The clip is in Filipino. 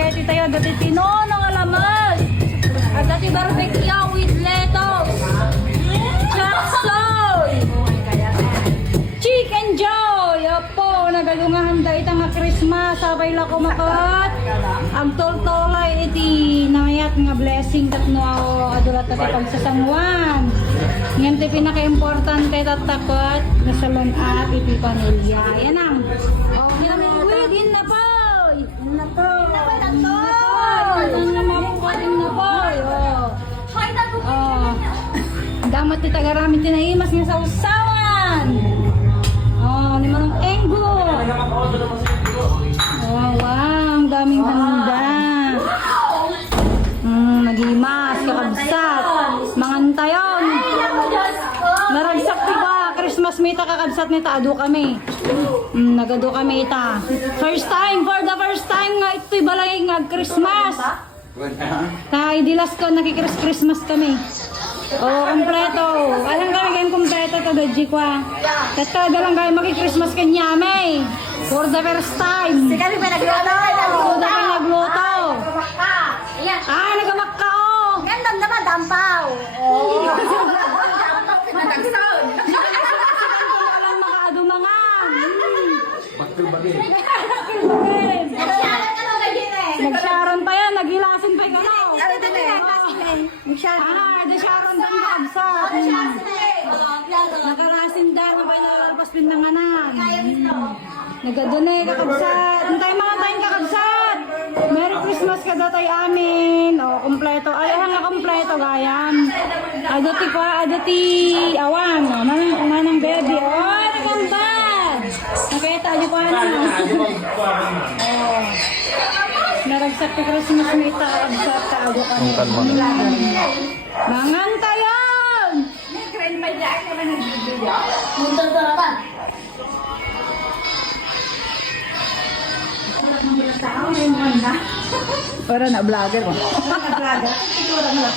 spaghetti tayo. Dati tinonong alamat. At dati barbecue with lettuce. Chop soy. Chicken joy. Opo, nagalungahan da ita nga Christmas. Sabay la kumakat. Ang toltolay iti nangayat nga blessing tatno adulat na pagsasangwan. Ngayon iti pinaka-importante tatakot na salon at iti pamilya. Yan ang. Oh, yan na po. Yan na po. Yan na mapukating na po. Oh. Damat ti tagaramit tinaimas nga sa usawan. Oh, ni manong enggo. Oh, wow, ang daming handa. Nagimas, kakabsat. Mangantayon. Naragsak ti ba, Christmas mita kakabsat nita, ado kami. Nagado kami ita. First time, for the first time nga ito'y balay nga Christmas. Tay, dilas ko, nakikris-Christmas kami. Oh, kompleto. Alam kami kayong kompleto to, Dodji ko ah. Kata, dalang kayo makikrismas kanya, may. For the first time. Si kami pa nagluto. Suda kayo nagluto. Ah, nagamak ka oh. Gandam naman, dampaw. Matagsaon. Walang makadumangan. Bakil-bagil. Nagsiyaran ka lang kay Gine. Nagsaron pa yan, naghilasin pa yung ano. Ano din eh? Nagsiyaran. Ah, nagsaron pa yung kabsat. Nakarasin dahil na kayo nalalpas pinanganan. Nagadunay kakabsat. Antay mga tayong kakabsat. Merry Christmas ka datay amin. O, kompleto. Ay, nga kompleto gayam. Adati pa, adati awan. O, manang baby. O, nagambad. Nakita, adi pa na. Naragsak ka Christmas may kakabsat. Kaado ka niya. Mangang tayon! Muntol to naman. Para na vlogger mo. Nag-vlogger. Siguro na.